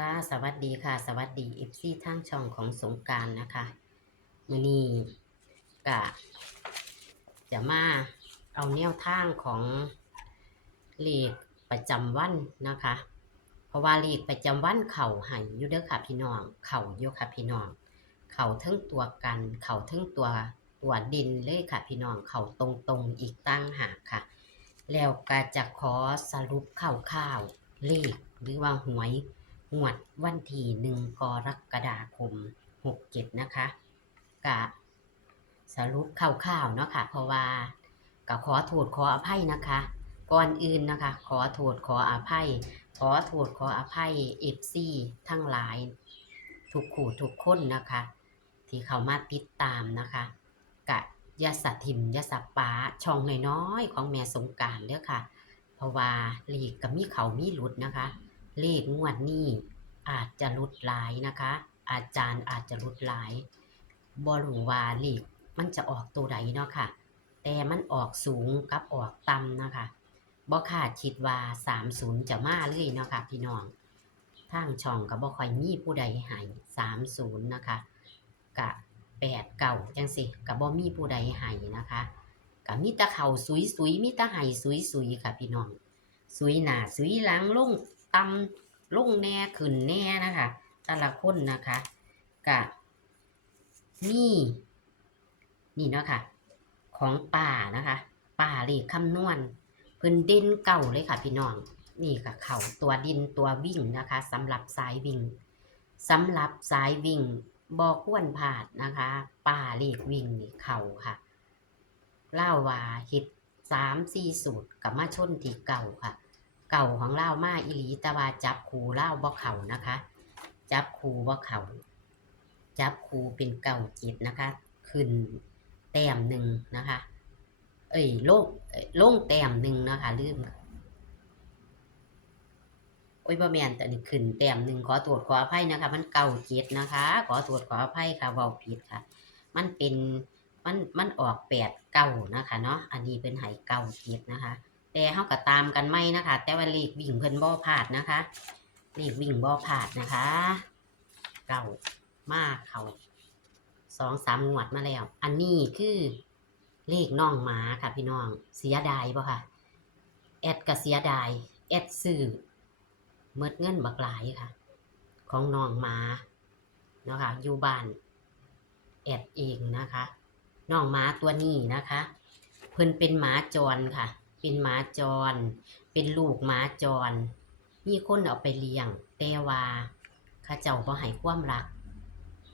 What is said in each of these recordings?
ค่ะ สวัสดีค่ะ สวัสดีเอฟซีทางช่องของสงการนะคะมือนี้กะจะมาเอาแนวทางของเลขประจำวันนะคะ เพราะว่าเลขประจำวันเข่าหายอยู่เด้อค่ะพี่น้อง เข่าอยู่ค่ะพี่น้อง เข่าทั้งตัวกัน เข่าทั้งตัวตัวดินเลยค่ะพี่น้อง เข่าตรงๆอีกตั้งหากค่ะ แล้วก็จะขอสรุปข่าวๆเลขหรือว่าหวย งวดวันที่หนึ่งกรกฎาคมหกเจ็ดนะคะกะสรุปคร่าวๆเนาะค่ะ เพราะว่าก็ขอโทษขออภัยนะคะ ก่อนอื่นนะคะ ขอโทษขออภัย ขอโทษขออภัยเอฟซีทั้งหลาย ทุกขู่ทุกคนนะคะ ที่เขามาติดตามนะคะ กะยาสะทิมยาสะปาช่องน้อยๆของแม่สงการเด้อค่ะ เพราะว่าลีกกับมีเขามีหลุดนะคะ เลขงวดนี้ อาจจะลุดหลายนะคะ อาจารย์อาจจะลุดหลายบ่รู้ว่าเลขมันจะออกตัวใดเนาะค่ะ แต่มันออกสูงกับออกต่ำนะคะบ่คาดคิดว่า30 จะมาเลยเนาะค่ะพี่น้องทางช่องก็บบ่ค่อยมีผู้ใดให้30 นะคะกะ8เก่าจังสิก็บ่มีผู้ใดให้นะคะก็มีแต่เขาสุยๆมีแต่ให้สุยๆค่ะพี่น้อง สุยหน้าสุยหลังลงต่ำ ลงแน่ขึ้นแน่นะคะแต่ละคนนะคะกะนี่นี่เนาะค่ะ ของป่านะคะ ป่าเลขคำนวณเพิ่นด่นเก่าเลยค่ะ พี่น้อง นี่ค่ะ เขาตัวดินตัววิ่งนะคะสำหรับสายวิ่งสำหรับสายวิ่งบอกควรผาดนะคะ ป่าเลขวิ่งนี่เข่าค่ะเล่าว่าเฮ็ดสามสี่สูตรกับมาชนที่เก่าค่ะ เก่าของเล่ามาอีหลีต่ว่าจับคูเล่าบ่เข่านะคะ จับคูบ่เข่าจับคูเป็นเก่าจิตนะคะ ขึ้นแต้มหนึ่งนะคะ เอ้ยโล่งโล่งแต้มหนึ่งนะคะลืมโอ้ยบ่แม่นแต่นี่ขึ้นแต้มหนึ่งขอตรวจขออภัยนะคะ มันเก่าเจ็ดนะคะ ขอตรวจขออภัยค่ะเว้าผิดค่ะ มันเป็นมันมันออกแปดเก้านะคะเนาะอันนี้เป็นไหเก้าเจ็ดนะคะ แต่เฮาก็ตามกันไม่นะคะ แต่ว่าเลขวิ่งเพิ่นบ่พลาดนะคะเลขวิ่งบ่พลาดนะคะ เก่ามากเขาสองสามงวดมาแล้ว อันนี้คือเลขน้องหมาค่ะพี่น้องเสียดายบ่ค่ะ แอดก็เสียดาย แอดซื้อเมดเงินบักหลายค่ะ ของน้องหมาเนาะค่ะอยู่บ้านแอดเองนะคะน้องหมาตัวนี้นะคะ เพิ่นเป็นหมาจรค่ะ เป็นหมาจร เป็นลูกหมาจร มีคนเอาไปเลี้ยง แต่ว่าข้าเจ้าบ่ให้ความรัก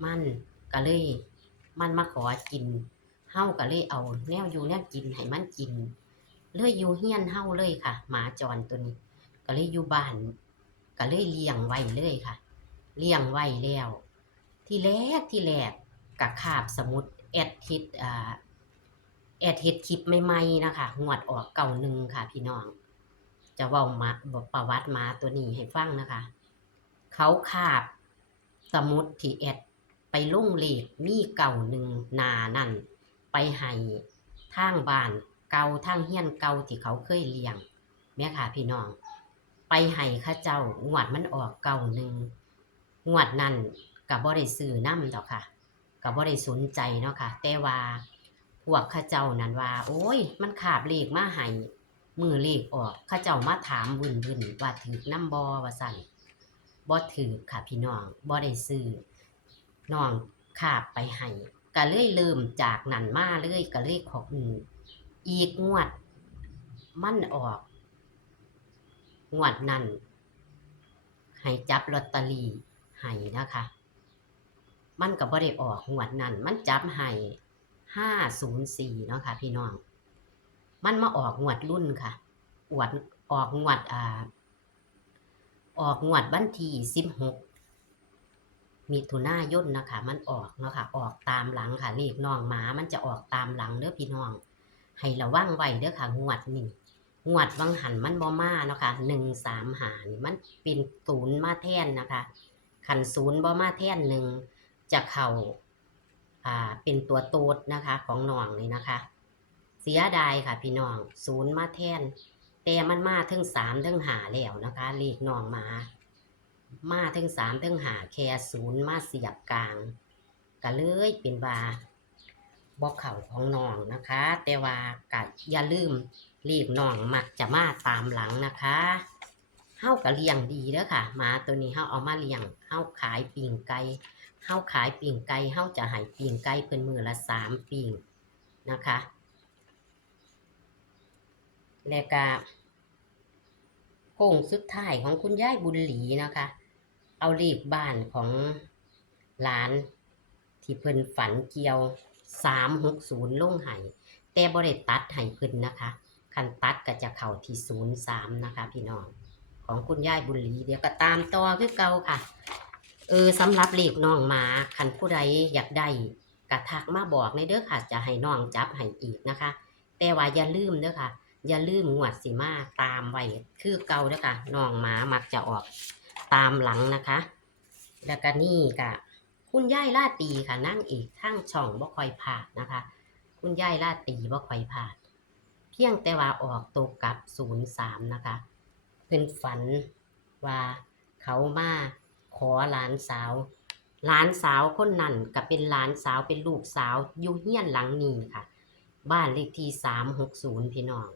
มันก็เลย มันมาขอกินเฮาก็เลยเอาแนวอยู่แนวกินให้มันกิน เลยอยู่เฮียนเฮาเลยค่ะ หมาจรตัวนี้ ก็เลยอยู่บ้านก็เลยเลี้ยงไว้เลยค่ะ เลี้ยงไว้แล้ว ที่แรกที่แรกกะคาบสมุดแอดคิดอ่า แอดเฮ็ดคลิปใหม่ๆนะคะงวดออกเก่าหนึ่งค่ะ พี่น้อง จะเว้ามาประวัติมาตัวนี้ให้ฟังนะคะ เขาคาบสมุดที่แอดไปลุ่งเลขมีเก่าหนึ่งนานั่น ไปให้ทางบ้านเก่าทางเฮียนเก่าที่เขาเคยเลี้ยงแม่ค่ะพี่น้อง ไปให้ข้าเจ้างวดมันออกเก่าหนึ่งงวดนั้นกับบ่ได้ซื้อน้ำดอกค่ะกับบ่ได้สนใจเนาะค่ะ แต่ว่า พวกข้าเจ้านั้นว่า โอ้ย มันขาบเลขมาให้มือเลขออกข้าเจ้ามาถามวึนวึนว่าถือน้ำบอว่าสั่นบ่ถือค่ะพี่น้องบ่ได้ซื้อน้องขาบไปให้ก็เลยเริ่มจากนั้นมาเลยก็เลยขออือีกงวด มันออก งวดนั้นให้จับลอตเตอรี่ให้นะคะ มันก็บ่ได้ออกงวดนั้น มันจับให้ ห้าศูนย์สี่เนาะค่ะ พี่น้อง มันมาออกงวดรุ่นค่ะอวดออกงวดอ่า ออกงวดบันทีสิบหกมีถุนายนนะคะ มันออกเนาะค่ะ ออกตามหลังค่ะเลขน้องหมามันจะออกตามหลังเด้อพี่น้อง ให้ระวังไว้เด้อค่ะ งวดนี่งวดวังหันมันบ่มาเนาะค่ะหนึ่งสามหานี่มันเป็นศูนย์มาแท่นนะคะขันศูนย์บ่มาแท่นหนึ่งจะเข่า อ่าเป็นตัวโตดนะคะของน้องนี่นะคะ เสียดายค่ะพี่น้องศูนย์มาแทน แต่มันมาถึงสามถึงหาแล้วนะคะเลขน้องมา มาถึงสามถึงหาแค่ศูนย์มาเสียบกลางก็เลยเป็นว่าบอกเข่าของน้องนะคะ แต่ว่าก็อย่าลืมรีบน้องมักจะมาตามหลังนะคะเฮาก็เลี้ยงดีเด้อค่ะหมาตัวนี้เฮาเอามาเลี้ยงเฮาขายปิ่งไก่ เฮาขายปิ่งไก่เฮาจะให้ปิ่งไก่เพิ่นมือละสามปิ่งนะคะ แล้วก็โค้งสุดท้ายของคุณยายบุญหลีนะคะ เอาเลขบ้านของหลานที่เพิ่นฝันเกี่ยวสามหกศูนย์ลงไห้แต่บริตัดไห้เพิ่นนะคะคันตัดก็จะเข้าที่ศูนย์สามนะคะ พี่น้องของคุณยายบุญหลีเดี๋ยวก็ตามต่อคือเก่าค่ะ เออสำหรับเลขน้องหมาคันผู้ใดอยากได้กระทักมาบอกในเด้อค่ะ จะให้น้องจับให้อีกนะคะ แต่ว่าอย่าลืมเด้อค่ะ อย่าลืมงวดสิมาตามไว้คือเก่าเด้อค่ะน้องหมามักจะออกตามหลังนะคะ แล้วก็นี่กะคุณยายลาตีค่ะนั่งอีกข้างช่องบ่ค่อยผ่านนะคะ คุณยายลาตีบ่ค่อยผ่านเพียงแต่ว่าออกตัวกลับศูนย์สามนะคะ เพิ่นฝันว่าเขามา ขอหลานสาว หลานสาวคนนั้นก็เป็นหลานสาวเป็นลูกสาวอยู่เฮียนหลังนี้ค่ะ บ้านเลขที่สามหกศูนย์พี่น้อง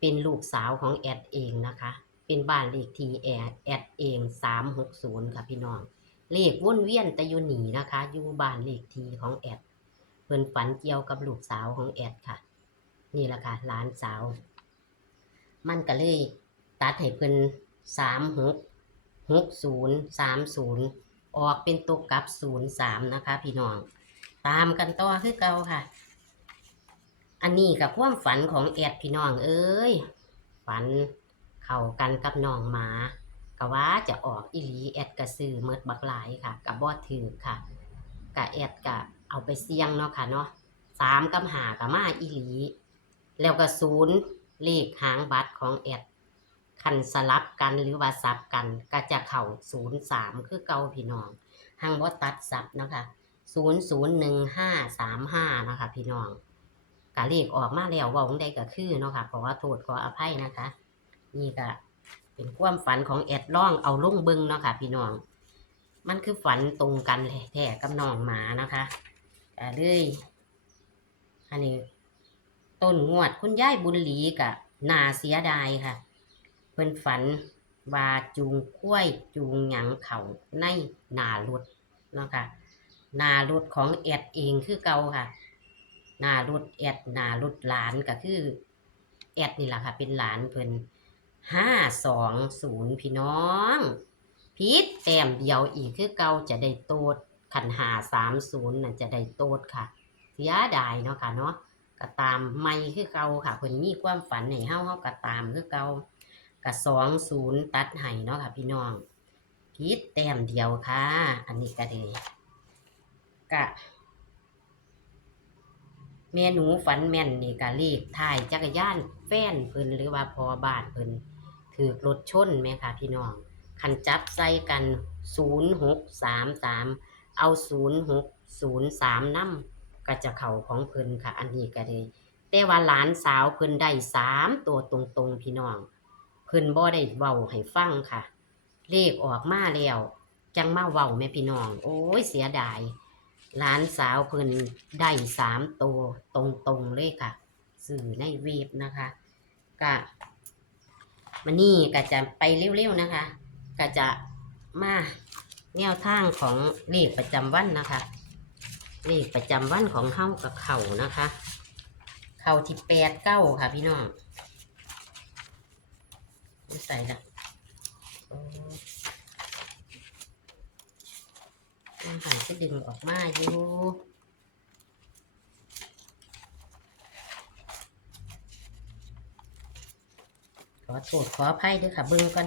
เป็นลูกสาวของแอดเองนะคะ เป็นบ้านเลขที่แอดแอดเองสามหกศูนย์ค่ะพี่น้อง เลขวนเวียนแต่อยู่หนีนะคะ อยู่บ้านเลขที่ของแอด เพิ่นฝันเกี่ยวกับลูกสาวของแอดค่ะ นี่แหละค่ะหลานสาว มันก็เลยตัดให้เพิ่นสามหก หกศูนย์สามศูนย์ออกเป็นตัวกลับศูนย์สามนะคะ พี่น้อง ตามกันต่อคือเก่าค่ะ อันนี้กับความฝันของแอดพี่น้องเอ้ย ฝันเข้ากันกับน้องหมาก็ว่าจะออกอีหลีแอดกระซือเมิดบักหลายค่ะกับบอดถือค่ะกะแอดกะเอาไปเสี่ยงเนาะค่ะเนาะสามกับหากับมาอีหลี แล้วก็ศูนย์เลขหางบัตรของแอด คันสลับกันหรือว่าซับกันก็จะเข่าศูนย์สามคือเกาพี่น้องหางบอตัดซับนะคะศูนย์ศูนย์หนึ่งห้าสามห้านะคะพี่น้องกะเลขออกมาแล้วว่าองใดก็คือเนาะค่ะเพราะว่าโทษขออภัยนะคะ นี่ก็เป็นความฝันของแอดล่องเอาลุ่งเบิงเนาะค่ะพี่น้อง มันคือฝันตรงกันแท้กับน้องหมานะคะแต่เลยอันนี้ต้นงวดคุณยายบุญหลีกะนาเสียดายค่ะ เพิ่นฝันว่าจูงคุ้วยจูงหยังเขาในหนารถเนาะค่ะหนารถของแอดเองคือเก่าค่ะหนารถแอดหนารถหลานก็คือแอดนี่แหละค่ะ เป็นหลานเพิ่นห้าสองศูนย์พี่น้องพีดแต้มเดียวอีกคือเก่าจะได้โตดขันหาสามศูนย์น่ะจะได้โตดค่ะ เสียดายเนาะค่ะเนาะก็ตามไม่คือเก่าค่ะเพิ่นมีความฝันให้เฮาเฮาก็ตามคือเก่า ก็สองศูนย์ตัดให้เนาะค่ะ พี่น้องพีดแต้มเดียวค่ะ อันนี้ก็ด้กะแม่หนูฝันแม่นนี่ก็เลขถ่ายจักรยานแฟนเพิ่นหรือว่าพอบ้านเพิ่นถือรถชนแม่ค่ะ พี่น้องคันจับใส่กัน0633เอา0603น้ำก็จะเข้าของเพิ่นค่ะ อันนี้ก็เลยแต่ว่าหลานสาวเพิ่นได้สามตัวตรงๆ พี่น้อง พิ่นบ่ได้เว้าให้ฟังค่ะ เลขออกมาแล้ว จังมาเว้าแม่พี่น้อง โอ้ยเสียดายหลานสาวเพิ่นได้สามตัวตรงๆเลยค่ะ สื่อในเว็บนะคะก็มันนี่ก็จะไปเร็วๆนะคะ ก็จะมาแนวทางของเลขประจำวันนะคะเลขประจำวันของเฮากับเข่านะคะ เข่าที่แปดเก้าค่ะพี่น้อง ไม่ใส่ละโอ้อาหารจะดึงออกมาอยู่ขอโทษขออภัยด้วยค่ะเบิ่งก่อน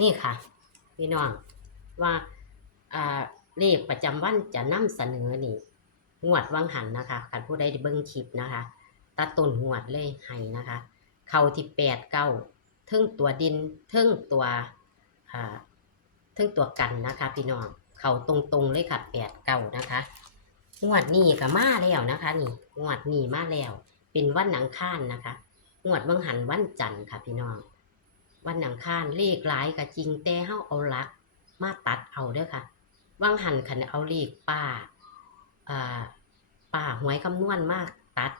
นี่ค่ะพี่น้องว่าอ่าเลขประจำวันจะนำเสนอนี่ งวดวังหันนะคะคันผู้ใดได้เบิ่งคลิปนะคะตัดต้นงวดเลยให้นะคะ เข้าที่แปดเก้าทึ่งตัวดินทึ่งตัวทึ่งตัวกันนะคะพี่น้องเข้าตรงๆเลยค่ะแปดเก้านะคะงวดนี้ก็มาแล้วนะคะ นี่งวดนี้มาแล้ว เป็นวันอังคารนะคะงวดวังหันวันจันทร์ค่ะพี่น้องวันอังคารเลขหลายก็จริงแต่เฮาเอาลัก มาตัดเอาเด้อค่ะวังหันคันเอาเลขป้าอ่า ป้าหวยคำนวณมากตัด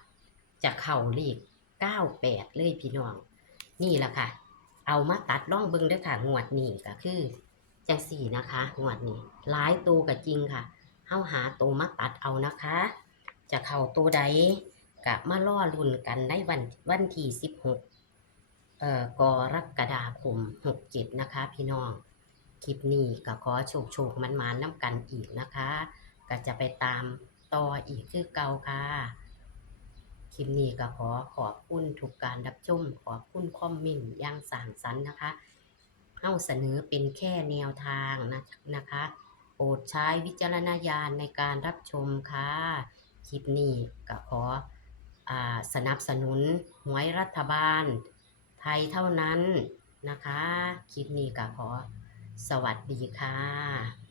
จะเข้าเลข98เลยพี่น้อง นี่แหละค่ะ เอามาตัดล่องเบิ่งเด้อค่ะงวดนี้ก็คือจังสี่นะคะงวดนี้หลายตัวก็จริงค่ะเฮาหาตัวมาตัดเอานะคะ จะเข้าตัวใดก็มาล่อลุ่นกันในวันวันที่16เอ่อกรกฎาคม67นะคะ พี่น้อง คลิปนี้ก็ขอโชคโชคมันมาน้ำกันอีกนะคะ ก็จะไปตามต่ออีกคือเก่าค่ะ คลิปนี้ก็ขอขอบคุณทุกการรับชม ขอบคุณคอมเมนต์อย่างสางสรรค์นะคะเฮาเสนอเป็นแค่แนวทางนะนะคะ โปรดใช้วิจารณญาณในการรับชมค่ะ คลิปนี้ก็ขออสนับสนุนหวยรัฐบาล ไทยเท่านั้นนะคะ คลิปนี้ก็ขอสวัสดีค่ะ